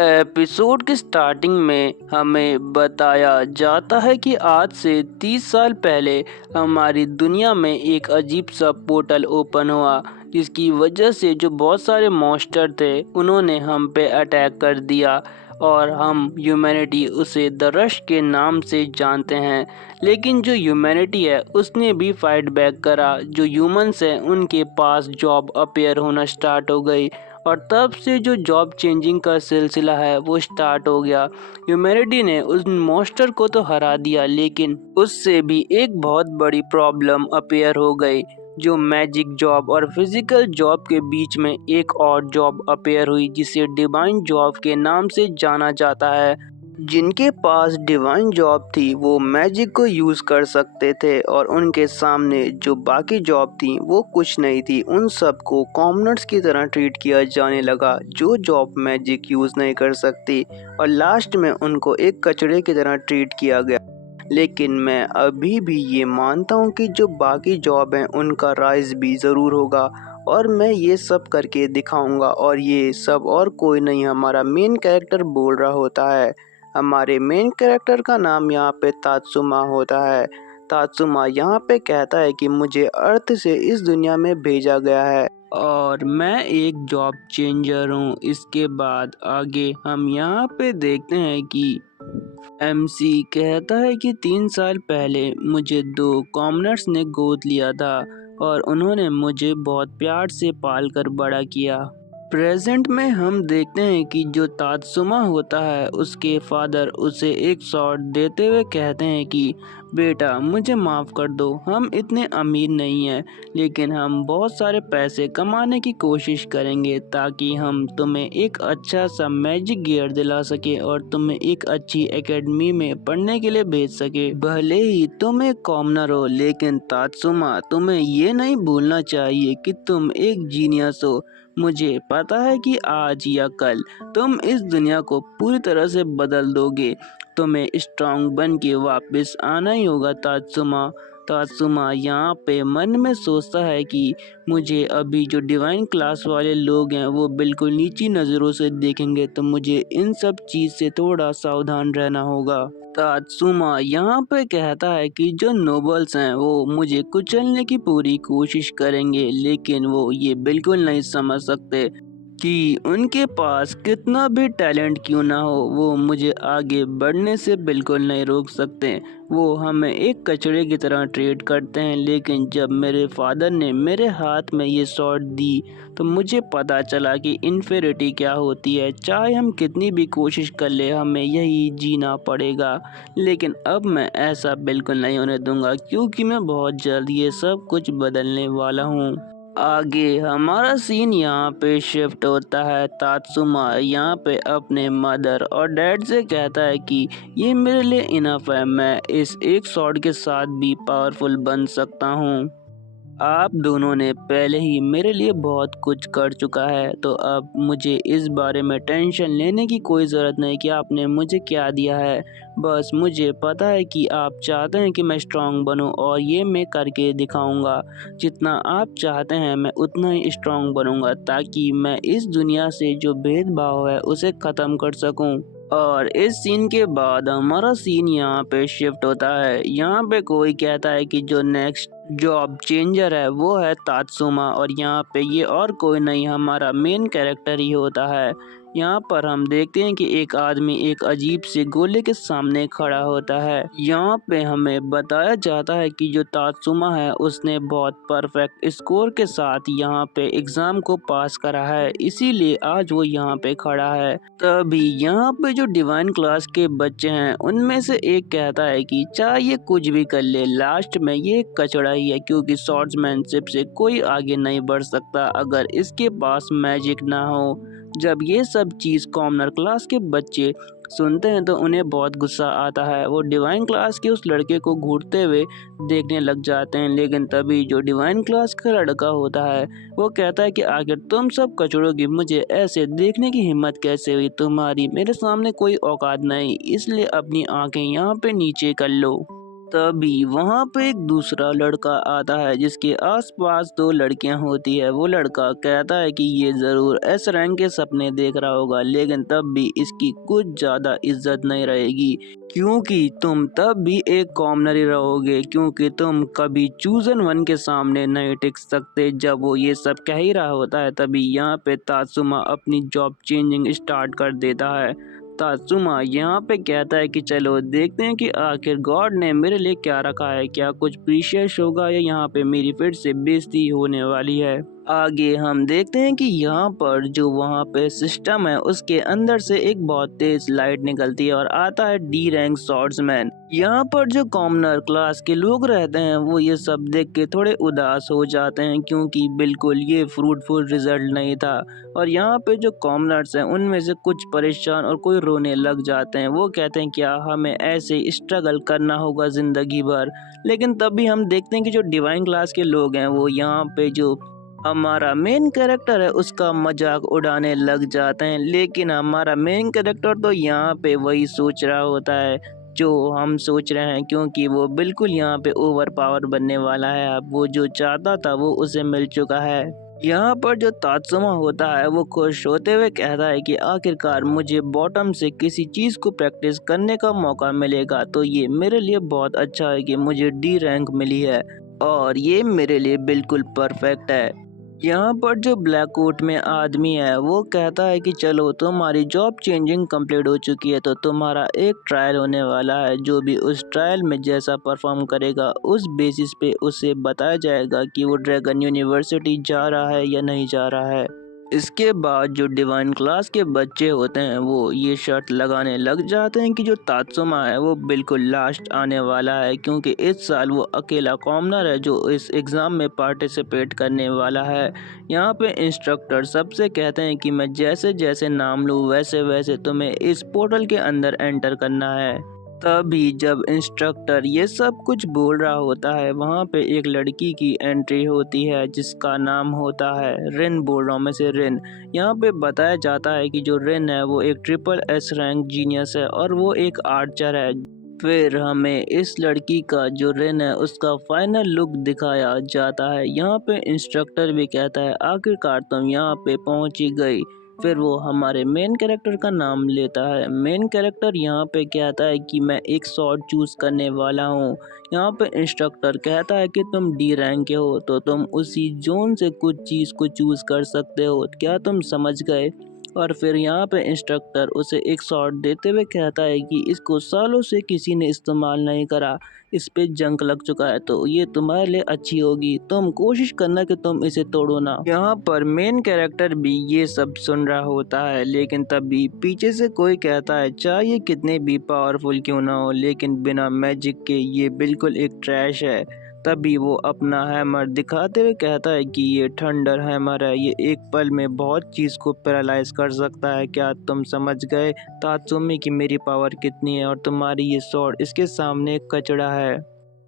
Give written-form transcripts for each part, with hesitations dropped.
Episode की starting में हमें बताया जाता है कि आज से 30 साल पहले हमारी दुनिया में एक अजीब सा पोर्टल ओपन हुआ, जिसकी वजह से जो बहुत सारे मॉन्स्टर थे उन्होंने हम पे अटैक कर दिया और हम ह्यूमैनिटी उसे द रश के नाम से जानते हैं। लेकिन जो ह्यूमैनिटी है उसने भी फाइट बैक करा। जो ह्यूमंस हैं उनके पास जॉब अपीयर होना स्टार्ट हो गई और तब से जो जॉब चेंजिंग का सिलसिला है वो स्टार्ट हो गया। ह्यूमैनिटी ने उस मॉन्स्टर को तो हरा दिया, लेकिन उससे भी एक बहुत बड़ी प्रॉब्लम अपीयर हो गई। जो मैजिक जॉब और फिजिकल जॉब के बीच में एक और जॉब अपीयर हुई, जिसे डिवाइन जॉब के नाम से जाना जाता है। जिनके पास डिवाइन जॉब थी वो मैजिक को यूज़ कर सकते थे और उनके सामने जो बाकी जॉब थी वो कुछ नहीं थी। उन सबको कॉमनर्स की तरह ट्रीट किया जाने लगा जो जॉब मैजिक यूज़ नहीं कर सकती, और लास्ट में उनको एक कचड़े की तरह ट्रीट किया गया। लेकिन मैं अभी भी ये मानता हूँ कि जो बाकी जॉब हैं उनका राइज भी ज़रूर होगा, और मैं ये सब करके दिखाऊंगा। और ये सब और कोई नहीं, हमारा मेन कैरेक्टर बोल रहा होता है। हमारे मेन कैरेक्टर का नाम यहाँ पे तात्सुमा होता है। तात्सुमा यहाँ पे कहता है कि मुझे अर्थ से इस दुनिया में भेजा गया है और मैं एक जॉब चेंजर हूँ। इसके बाद आगे हम यहाँ पे देखते हैं कि एमसी कहता है कि 3 साल पहले मुझे 2 कॉमनर्स ने गोद लिया था और उन्होंने मुझे बहुत प्यार से पाल कर बड़ा किया। प्रेजेंट में हम देखते हैं कि जो तात्सुमा होता है उसके फादर उसे एक शॉट देते हुए कहते हैं कि बेटा मुझे माफ़ कर दो, हम इतने अमीर नहीं हैं, लेकिन हम बहुत सारे पैसे कमाने की कोशिश करेंगे ताकि हम तुम्हें एक अच्छा सा मैजिक गियर दिला सके और तुम्हें एक अच्छी एकेडमी में पढ़ने के लिए भेज सके। भले ही तुम एक कॉमनर हो, लेकिन तात्सुमा तुम्हें ये नहीं भूलना चाहिए कि तुम एक जीनियस हो। मुझे पता है कि आज या कल तुम इस दुनिया को पूरी तरह से बदल दोगे। तुम्हें स्ट्रांग बन के वापस आना ही होगा तात्सुमा। तात्सुमा यहाँ पे मन में सोचता है कि मुझे अभी जो डिवाइन क्लास वाले लोग हैं वो बिल्कुल नीची नज़रों से देखेंगे, तो मुझे इन सब चीज़ से थोड़ा सावधान रहना होगा। तात्सुमा यहाँ पे कहता है कि जो नोबल्स हैं वो मुझे कुचलने की पूरी कोशिश करेंगे, लेकिन वो ये बिल्कुल नहीं समझ सकते कि उनके पास कितना भी टैलेंट क्यों ना हो, वो मुझे आगे बढ़ने से बिल्कुल नहीं रोक सकते। वो हमें एक कचड़े की तरह ट्रीट करते हैं, लेकिन जब मेरे फादर ने मेरे हाथ में ये शॉट दी तो मुझे पता चला कि इन्फेरिटी क्या होती है। चाहे हम कितनी भी कोशिश कर ले, हमें यही जीना पड़ेगा। लेकिन अब मैं ऐसा बिल्कुल नहीं होने दूंगा, क्योंकि मैं बहुत जल्द ये सब कुछ बदलने वाला हूँ। आगे हमारा सीन यहाँ पे शिफ्ट होता है। तात्सुमा यहाँ पे अपने मदर और डैड से कहता है कि ये मेरे लिए इनफ है, मैं इस एक शॉट के साथ भी पावरफुल बन सकता हूँ। आप दोनों ने पहले ही मेरे लिए बहुत कुछ कर चुका है, तो अब मुझे इस बारे में टेंशन लेने की कोई ज़रूरत नहीं कि आपने मुझे क्या दिया है। बस मुझे पता है कि आप चाहते हैं कि मैं स्ट्रांग बनूं, और ये मैं करके दिखाऊंगा। जितना आप चाहते हैं मैं उतना ही स्ट्रांग बनूंगा, ताकि मैं इस दुनिया से जो भेदभाव है उसे ख़त्म कर सकूं। और इस सीन के बाद हमारा सीन यहाँ पे शिफ्ट होता है। यहाँ पे कोई कहता है कि जो नेक्स्ट जॉब चेंजर है वो है तात्सुमा, और यहाँ पे ये और कोई नहीं, हमारा मेन कैरेक्टर ही होता है। यहाँ पर हम देखते हैं कि एक आदमी एक अजीब से गोले के सामने खड़ा होता है। यहाँ पे हमें बताया जाता है कि जो तात्सुमा है उसने बहुत परफेक्ट स्कोर के साथ यहाँ पे एग्जाम को पास करा है, इसीलिए आज वो यहाँ पे खड़ा है। तभी यहाँ पे जो डिवाइन क्लास के बच्चे हैं उनमें से एक कहता है कि चाहे ये कुछ भी कर ले, लास्ट में ये एक कचड़ा ही है, क्योंकि स्वॉर्ड्समैनशिप से कोई आगे नहीं बढ़ सकता अगर इसके पास मैजिक ना हो। जब ये सब चीज़ कॉमनर क्लास के बच्चे सुनते हैं तो उन्हें बहुत गुस्सा आता है। वो डिवाइन क्लास के उस लड़के को घूरते हुए देखने लग जाते हैं, लेकिन तभी जो डिवाइन क्लास का लड़का होता है वो कहता है कि आखिर तुम सब कचड़ों की मुझे ऐसे देखने की हिम्मत कैसे हुई, तुम्हारी मेरे सामने कोई औकात नहीं, इसलिए अपनी आंखें यहाँ पे नीचे कर लो। तभी वहाँ पे एक दूसरा लड़का आता है जिसके आसपास दो लड़कियां होती है। वो लड़का कहता है कि ये ज़रूर एस रैंक के सपने देख रहा होगा, लेकिन तब भी इसकी कुछ ज़्यादा इज्जत नहीं रहेगी, क्योंकि तुम तब भी एक कॉमनर ही रहोगे, क्योंकि तुम कभी चूजन वन के सामने नहीं टिक सकते। जब वो ये सब कह ही रहा होता है, तभी यहाँ पे तात्सुमा अपनी जॉब चेंजिंग स्टार्ट कर देता है। तात्सुमा यहाँ पे कहता है कि चलो देखते हैं कि आखिर गॉड ने मेरे लिए क्या रखा है, क्या कुछ प्रीशियस होगा या यहाँ पे मेरी फिर से बेइज्जती होने वाली है। आगे हम देखते हैं कि यहाँ पर जो वहाँ पे सिस्टम है उसके अंदर से एक बहुत तेज लाइट निकलती है और आता है डी रैंक स्वॉर्ड्समैन। यहाँ पर जो कॉमनर क्लास के लोग रहते हैं वो ये सब देख के थोड़े उदास हो जाते हैं, क्योंकि बिल्कुल ये फ्रूटफुल रिजल्ट नहीं था। और यहाँ पे जो कॉमनर्स हैं उनमें से कुछ परेशान और कोई रोने लग जाते हैं। वो कहते हैं क्या हमें ऐसे स्ट्रगल करना होगा ज़िंदगी भर। लेकिन तभी हम देखते हैं कि जो डिवाइन क्लास के लोग हैं वो यहाँ पे जो हमारा मेन कैरेक्टर है उसका मजाक उड़ाने लग जाते हैं। लेकिन हमारा मेन कैरेक्टर तो यहाँ पे वही सोच रहा होता है जो हम सोच रहे हैं, क्योंकि वो बिल्कुल यहाँ पे ओवर पावर बनने वाला है। अब वो जो चाहता था वो उसे मिल चुका है। यहाँ पर जो तात्सुमा होता है वो खुश होते हुए कहता है कि आखिरकार मुझे बॉटम से किसी चीज़ को प्रैक्टिस करने का मौका मिलेगा, तो ये मेरे लिए बहुत अच्छा है कि मुझे डी रैंक मिली है और ये मेरे लिए बिल्कुल परफेक्ट है। यहाँ पर जो ब्लैक कोट में आदमी है वो कहता है कि चलो तुम्हारी जॉब चेंजिंग कंप्लीट हो चुकी है, तो तुम्हारा एक ट्रायल होने वाला है। जो भी उस ट्रायल में जैसा परफॉर्म करेगा उस बेसिस पे उसे बताया जाएगा कि वो ड्रैगन यूनिवर्सिटी जा रहा है या नहीं जा रहा है। इसके बाद जो डिवाइन क्लास के बच्चे होते हैं वो ये शर्त लगाने लग जाते हैं कि जो तात्सुमा है वो बिल्कुल लास्ट आने वाला है, क्योंकि इस साल वो अकेला कॉमनर है जो इस एग्ज़ाम में पार्टिसिपेट करने वाला है। यहाँ पे इंस्ट्रक्टर सबसे कहते हैं कि मैं जैसे जैसे नाम लूँ वैसे वैसे तुम्हें इस पोर्टल के अंदर एंटर करना है। तभी जब इंस्ट्रक्टर ये सब कुछ बोल रहा होता है, वहाँ पे एक लड़की की एंट्री होती है जिसका नाम होता है रिन। बोल रहा हूँ मैं से रिन। यहाँ पे बताया जाता है कि जो रिन है वो एक ट्रिपल एस रैंक जीनियस है और वो एक आर्चर है। फिर हमें इस लड़की का जो रिन है उसका फाइनल लुक दिखाया जाता है। यहाँ पे इंस्ट्रक्टर भी कहता है आखिरकार तुम यहाँ पे पहुँच ही गई। फिर वो हमारे मेन कैरेक्टर का नाम लेता है। मेन कैरेक्टर यहाँ पे कहता है कि मैं एक शॉट चूज़ करने वाला हूँ। यहाँ पे इंस्ट्रक्टर कहता है कि तुम डी रैंक के हो तो तुम उसी जोन से कुछ चीज़ को चूज़ कर सकते हो, क्या तुम समझ गए। और फिर यहाँ पे इंस्ट्रक्टर उसे एक शॉट देते हुए कहता है कि इसको सालों से किसी ने इस्तेमाल नहीं करा, इस पे जंग लग चुका है, तो ये तुम्हारे लिए अच्छी होगी, तुम कोशिश करना कि तुम इसे तोड़ो ना। यहाँ पर मेन कैरेक्टर भी ये सब सुन रहा होता है, लेकिन तभी पीछे से कोई कहता है चाहे ये कितने भी पावरफुल क्यों ना हो, लेकिन बिना मैजिक के ये बिल्कुल एक ट्रैश है। तभी वो अपना हैमर दिखाते हुए कहता है कि ये थंडर हैमर है, ये एक पल में बहुत चीज़ को पैरालाइज कर सकता है, क्या तुम समझ गए तात्सुमी की मेरी पावर कितनी है, और तुम्हारी ये स्वॉर्ड इसके सामने एक कचड़ा है।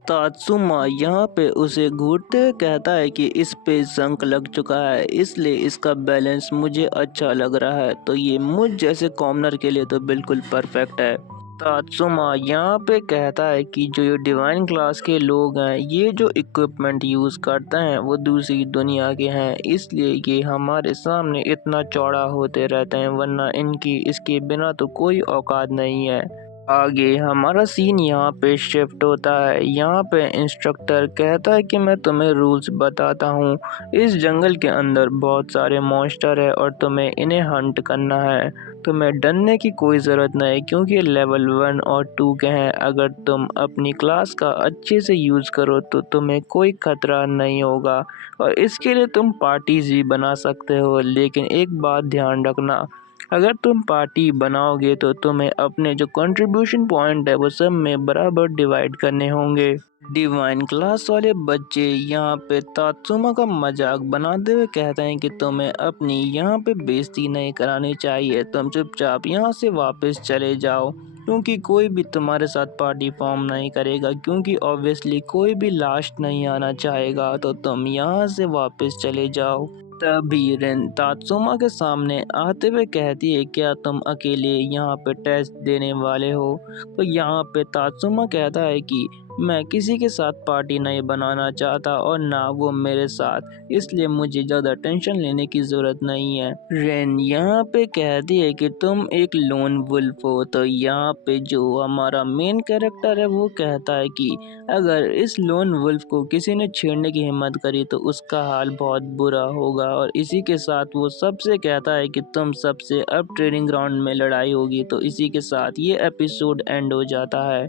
तात्सुमा यहाँ पे उसे घूरते हुए कहता है कि इस पे जंग लग चुका है, इसलिए इसका बैलेंस मुझे अच्छा लग रहा है, तो ये मुझ जैसे कॉमनर के लिए तो बिल्कुल परफेक्ट है। तात्सुमा यहाँ पे कहता है कि जो ये डिवाइन क्लास के लोग हैं ये जो इक्विपमेंट यूज़ करते हैं वो दूसरी दुनिया के हैं, इसलिए ये हमारे सामने इतना चौड़ा होते रहते हैं, वरना इनकी इसके बिना तो कोई औकात नहीं है। आगे हमारा सीन यहाँ पे शिफ्ट होता है। यहाँ पे इंस्ट्रक्टर कहता है कि मैं तुम्हें रूल्स बताता हूँ। इस जंगल के अंदर बहुत सारे मॉन्स्टर है और तुम्हें इन्हें हंट करना है। तुम्हें डरने की कोई ज़रूरत नहीं, क्योंकि लेवल 1 और 2 के हैं। अगर तुम अपनी क्लास का अच्छे से यूज़ करो तो तुम्हें कोई खतरा नहीं होगा, और इसके लिए तुम पार्टीज भी बना सकते हो। लेकिन एक बात ध्यान रखना, अगर तुम पार्टी बनाओगे तो तुम्हें अपने जो कंट्रीब्यूशन पॉइंट है वो सब में बराबर डिवाइड करने होंगे। डिवाइन क्लास वाले बच्चे यहाँ पे तात्सुमा का मजाक बनाते हुए कहते हैं कि तुम्हें अपनी यहाँ पे बेइज्जती नहीं करानी चाहिए, तुम चुपचाप यहाँ से वापस चले जाओ, क्योंकि कोई भी तुम्हारे साथ पार्टी फॉर्म नहीं करेगा, क्योंकि ऑब्वियसली कोई भी लास्ट नहीं आना चाहेगा, तो तुम यहाँ से वापस चले जाओ। तभी रिन तात्सुमा के सामने आते हुए कहती है क्या तुम अकेले यहाँ पे टेस्ट देने वाले हो। तो यहाँ पे तात्सुमा कहता है कि मैं किसी के साथ पार्टी नहीं बनाना चाहता और ना वो मेरे साथ, इसलिए मुझे ज़्यादा टेंशन लेने की ज़रूरत नहीं है। रेन यहाँ पे कहती है कि तुम एक लोन वुल्फ हो, तो यहाँ पे जो हमारा मेन कैरेक्टर है वो कहता है कि अगर इस लोन वुल्फ को किसी ने छेड़ने की हिम्मत करी तो उसका हाल बहुत बुरा होगा, और इसी के साथ वो सबसे कहता है कि तुम सबसे अब ट्रेनिंग ग्राउंड में लड़ाई होगी। तो इसी के साथ ये एपिसोड एंड हो जाता है।